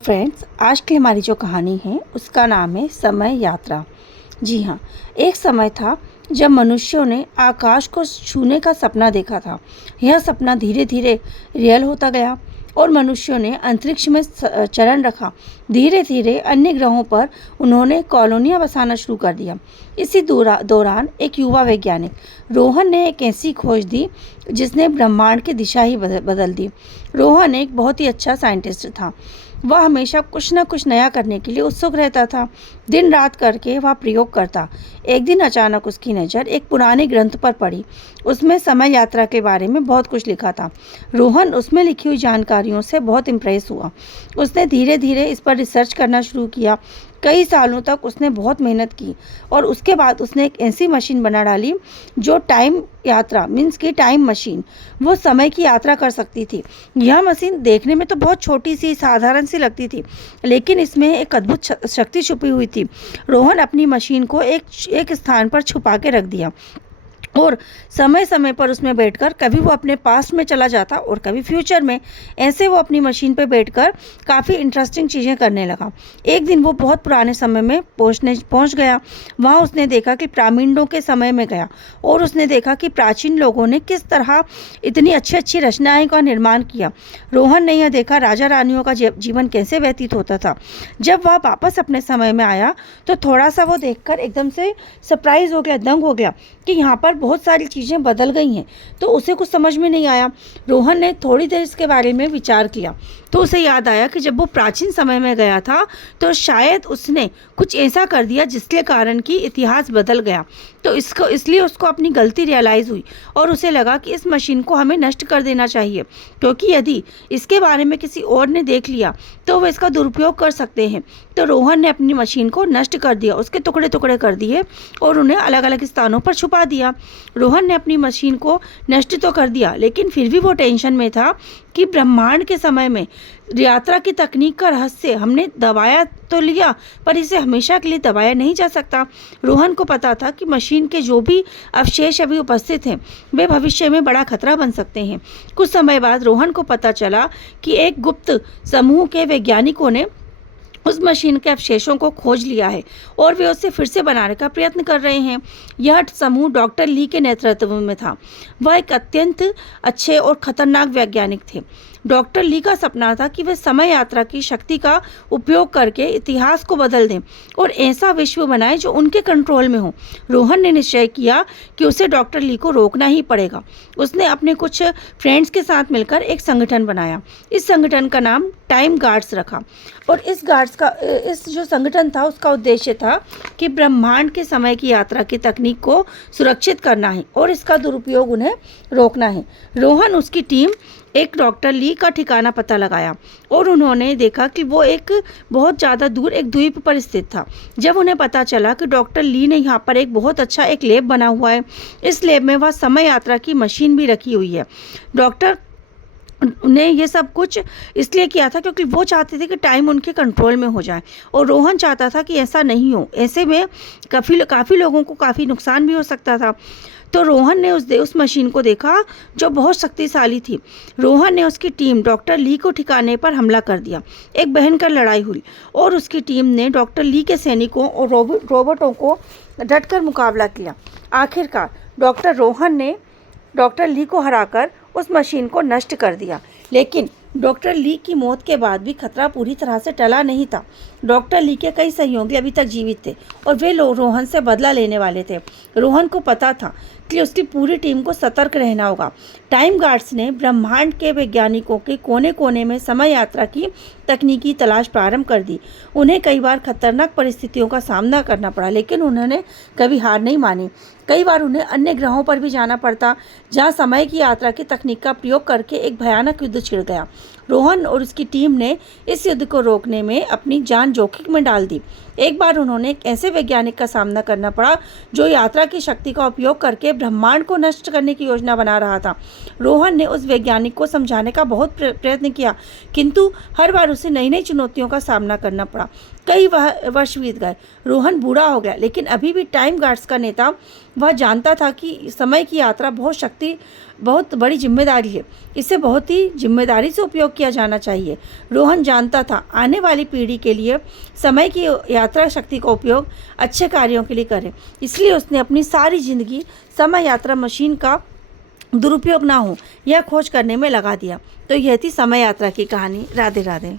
Friends, आज की हमारी जो कहानी है उसका नाम है समय यात्रा। जी हाँ, एक समय था जब मनुष्यों ने आकाश को छूने का सपना देखा था। यह सपना धीरे धीरे रियल होता गया और मनुष्यों ने अंतरिक्ष में चरण रखा। धीरे धीरे अन्य ग्रहों पर उन्होंने कॉलोनियाँ बसाना शुरू कर दिया। इसी दौरान एक युवा वैज्ञानिक रोहन ने एक ऐसी खोज दी जिसने ब्रह्मांड की दिशा ही बदल दी। रोहन एक बहुत ही अच्छा साइंटिस्ट था। वह हमेशा कुछ न कुछ नया करने के लिए उत्सुक रहता था। दिन रात करके वह प्रयोग करता। एक दिन अचानक उसकी नज़र एक पुराने ग्रंथ पर पड़ी। उसमें समय यात्रा के बारे में बहुत कुछ लिखा था। रोहन उसमें लिखी हुई जानकारियों से बहुत इम्प्रेस हुआ। उसने धीरे धीरे इस पर रिसर्च करना शुरू किया। कई सालों तक उसने बहुत मेहनत की और उसके बाद उसने एक ऐसी मशीन बना डाली जो टाइम यात्रा मीन्स की टाइम मशीन, वो समय की यात्रा कर सकती थी। यह मशीन देखने में तो बहुत छोटी सी साधारण सी लगती थी, लेकिन इसमें एक अद्भुत शक्ति छुपी हुई थी। रोहन अपनी मशीन को एक स्थान पर छुपा के रख दिया और समय समय पर उसमें बैठकर कभी वो अपने पास्ट में चला जाता और कभी फ्यूचर में। ऐसे वो अपनी मशीन पर बैठकर काफ़ी इंटरेस्टिंग चीज़ें करने लगा। एक दिन वो बहुत पुराने समय में पहुंच गया। वहाँ उसने देखा कि पिरामिडों के समय में गया और उसने देखा कि प्राचीन लोगों ने किस तरह इतनी अच्छी अच्छी रचनाएं का निर्माण किया। रोहन ने यह देखा राजा रानियों का जीवन कैसे व्यतीत होता था। जब वह वापस अपने समय में आया तो थोड़ा सा वो देखकर एकदम से सरप्राइज हो गया, दंग हो गया कि यहाँ पर बहुत सारी चीज़ें बदल गई हैं। तो उसे कुछ समझ में नहीं आया। रोहन ने थोड़ी देर इसके बारे में विचार किया तो उसे याद आया कि जब वो प्राचीन समय में गया था तो शायद उसने कुछ ऐसा कर दिया जिसके कारण कि इतिहास बदल गया। तो इसलिए उसको अपनी गलती रियलाइज़ हुई और उसे लगा कि इस मशीन को हमें नष्ट कर देना चाहिए, क्योंकि यदि इसके बारे में किसी और ने देख लिया तो वह इसका दुरुपयोग कर सकते हैं। तो रोहन ने अपनी मशीन को नष्ट कर दिया, उसके टुकड़े टुकड़े कर दिए और उन्हें अलग अलग स्थानों पर छुपा दिया। रोहन ने अपनी मशीन को नष्ट तो कर दिया, लेकिन फिर भी वो टेंशन में था कि ब्रह्मांड के समय में यात्रा की तकनीक का रहस्य हमने दबाया तो लिया, पर इसे हमेशा के लिए दबाया नहीं जा सकता। रोहन को पता था कि मशीन के जो भी अवशेष अभी उपस्थित हैं वे भविष्य में बड़ा खतरा बन सकते हैं। कुछ समय बाद रोहन को पता चला कि एक गुप्त समूह के वैज्ञानिकों ने उस मशीन के अवशेषों को खोज लिया है और वे उसे फिर से बनाने का प्रयत्न कर रहे हैं। यह समूह डॉक्टर ली के नेतृत्व में था। वह एक अत्यंत अच्छे और खतरनाक वैज्ञानिक थे। डॉक्टर ली का सपना था कि वे समय यात्रा की शक्ति का उपयोग करके इतिहास को बदल दें और ऐसा विश्व बनाए जो उनके कंट्रोल में हो। रोहन ने निश्चय किया कि उसे डॉक्टर ली को रोकना ही पड़ेगा। उसने अपने कुछ फ्रेंड्स के साथ मिलकर एक संगठन बनाया। इस संगठन का नाम टाइम गार्ड्स रखा और इस जो संगठन था उसका उद्देश्य था कि ब्रह्मांड के समय की यात्रा की तकनीक को सुरक्षित करना है और इसका दुरुपयोग उन्हें रोकना है। रोहन उसकी टीम एक डॉक्टर ली का ठिकाना पता लगाया और उन्होंने देखा कि वो एक बहुत ज़्यादा दूर एक द्वीप पर स्थित था। जब उन्हें पता चला कि डॉक्टर ली ने यहाँ पर एक बहुत अच्छा एक लैब बना हुआ है, इस लैब में वह समय यात्रा की मशीन भी रखी हुई है। डॉक्टर ने ये सब कुछ इसलिए किया था क्योंकि वो चाहते थे कि टाइम उनके कंट्रोल में हो जाए और रोहन चाहता था कि ऐसा नहीं हो। ऐसे में काफ़ी लोगों को काफ़ी नुकसान भी हो सकता था। तो रोहन ने उस मशीन को देखा जो बहुत शक्तिशाली थी। रोहन ने उसकी टीम डॉक्टर ली को ठिकाने पर हमला कर दिया। एक भयंकर लड़ाई हुई और उसकी टीम ने डॉक्टर ली के सैनिकों और रोबोटों को डटकर मुकाबला किया। आखिरकार डॉक्टर रोहन ने डॉक्टर ली को हराकर उस मशीन को नष्ट कर दिया, लेकिन डॉक्टर ली की मौत के बाद भी खतरा पूरी तरह से टला नहीं था। डॉक्टर ली के कई सहयोगी अभी तक जीवित थे और वे रोहन से बदला लेने वाले थे। रोहन को पता था कि उसकी पूरी टीम को सतर्क रहना होगा। टाइम गार्ड्स ने ब्रह्मांड के वैज्ञानिकों के कोने कोने में समय यात्रा की तकनीकी तलाश प्रारंभ कर दी। उन्हें कई बार खतरनाक परिस्थितियों का सामना करना पड़ा, लेकिन उन्होंने कभी हार नहीं मानी। कई बार उन्हें अन्य ग्रहों पर भी जाना पड़ता, जहां समय की यात्रा की तकनीक का प्रयोग करके एक भयानक युद्ध छिड़ गया। रोहन और उसकी टीम ने इस युद्ध को रोकने में अपनी जान जोखिम में डाल दी। एक बार उन्होंने एक ऐसे वैज्ञानिक का सामना करना पड़ा जो यात्रा की शक्ति का उपयोग करके ब्रह्मांड को नष्ट करने की योजना बना रहा था। रोहन ने उस वैज्ञानिक को समझाने का बहुत प्रयत्न किया, किंतु हर बार उसे नई नई चुनौतियों का सामना करना पड़ा। कई वर्ष बीत गए। रोहन बूढ़ा हो गया, लेकिन अभी भी टाइम गार्ड्स का नेता वह जानता था कि समय की यात्रा बहुत बड़ी जिम्मेदारी है, इसे बहुत ही जिम्मेदारी से उपयोग किया जाना चाहिए। रोहन जानता था आने वाली पीढ़ी के लिए समय की यात्रा शक्ति का उपयोग अच्छे कार्यों के लिए करें, इसलिए उसने अपनी सारी जिंदगी समय यात्रा मशीन का दुरुपयोग ना हो यह खोज करने में लगा दिया। तो यह थी समय यात्रा की कहानी। राधे राधे।